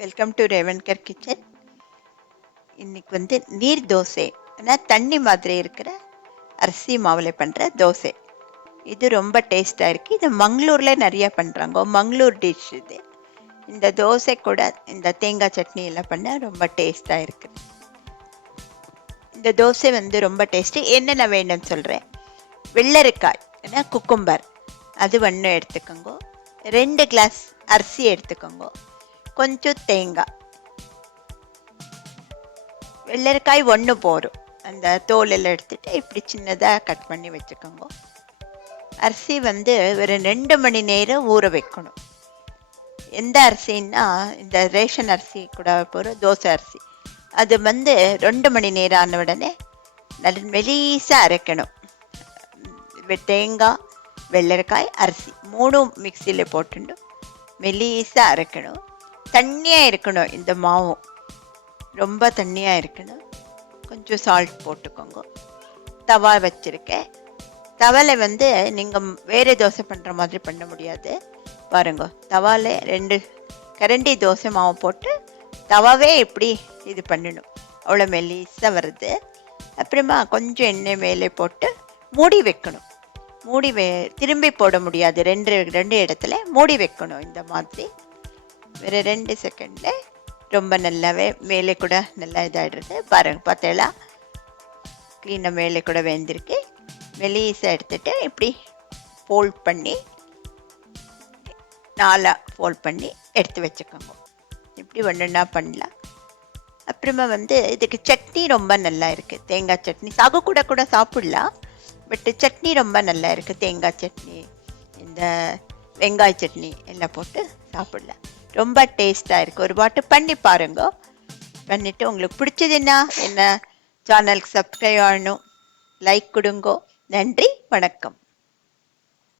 Welcome to ரேவன்கர் kitchen. இன்னைக்கு நீர் தோசை, ஆனால் தண்ணி மாதிரி இருக்கிற அரிசி மாவில் பண்ணுற தோசை. இது ரொம்ப டேஸ்ட்டாக இருக்குது. இது மங்களூரில் நிறையா பண்ணுறாங்க. மங்களூர் டிஷ் இது. இந்த தோசை கூட இந்த தேங்காய் சட்னி எல்லாம் பண்ணால் ரொம்ப டேஸ்ட்டாக இருக்குது. இந்த தோசை ரொம்ப டேஸ்ட்டு. என்னென்ன வேணும்னு சொல்கிறேன். வெள்ளரிக்காய், ஏன்னா குக்கும்பர், அது ஒன்று எடுத்துக்கோங்க. 2 கிளாஸ் அரிசி எடுத்துக்கோங்க. கொஞ்சம் தேங்காய். வெள்ளரிக்காய் 1 போரும். அந்த தோலெல்லாம் எடுத்துட்டு இப்படி சின்னதாக கட் பண்ணி வச்சுக்கோங்க. அரிசி ஒரு 2 மணி நேரம் ஊற வைக்கணும். எந்த அரிசின்னா இந்த ரேஷன் அரிசி கூட போகிற தோசை அரிசி. அது 2 மணி நேரம் ஆன உடனே நல்ல மெலிசாக அரைக்கணும். தேங்காய், வெள்ளரிக்காய், அரிசி 3 மிக்சியில் போட்டுண்டு மெலிசாக அரைக்கணும். தண்ணியாக இருக்கணும். இந்த மாவும் ரொம்ப தண்ணியாக இருக்கணும். கொஞ்சம் சால்ட் போட்டுக்கோங்க. தவா வச்சுருக்கேன். தவாவில் நீங்கள் வேறு தோசை பண்ணுற மாதிரி பண்ண முடியாது. பாருங்க, தவாவில் 2 கரண்டி தோசை மாவு போட்டு தவாவே இப்படி இது பண்ணணும். அவ்வளோ மெலிசாக வருது. அப்புறமா கொஞ்சம் எண்ணெய் மேலே போட்டு மூடி வைக்கணும். திரும்பி போட முடியாது. ரெண்டு இடத்துல மூடி வைக்கணும். இந்த மாதிரி வேறு 2 செகண்டில் ரொம்ப நல்லாவே மேலே கூட நல்லா இதாகிடுறது. பாருங்க, பார்த்தேளா, க்ளீனாக மேலே கூட வெந்திருக்கு. மெலிசாக எடுத்துகிட்டு இப்படி ஃபோல்ட் பண்ணி 4 ஃபோல்ட் பண்ணி எடுத்து வச்சுக்கோங்க. இப்படி ஒன்றுன்னா பண்ணலாம். அப்புறமா இதுக்கு சட்னி ரொம்ப நல்லா இருக்குது. தேங்காய் சட்னி சாகு கூட சாப்பிடலாம். பட்டு சட்னி ரொம்ப நல்லா இருக்குது. தேங்காய் சட்னி, இந்த வெங்காய சட்னி எல்லாம் போட்டு சாப்பிடலாம். ரொம்ப டேஸ்ட்டாக இருக்குது. ஒரு வாட்டி பண்ணி பாருங்க. பண்ணிவிட்டு உங்களுக்கு பிடிச்சதுன்னா என்ன சேனலுக்கு சப்ஸ்கிரைப் ஆகணும், லைக் கொடுங்கோ. நன்றி, வணக்கம்.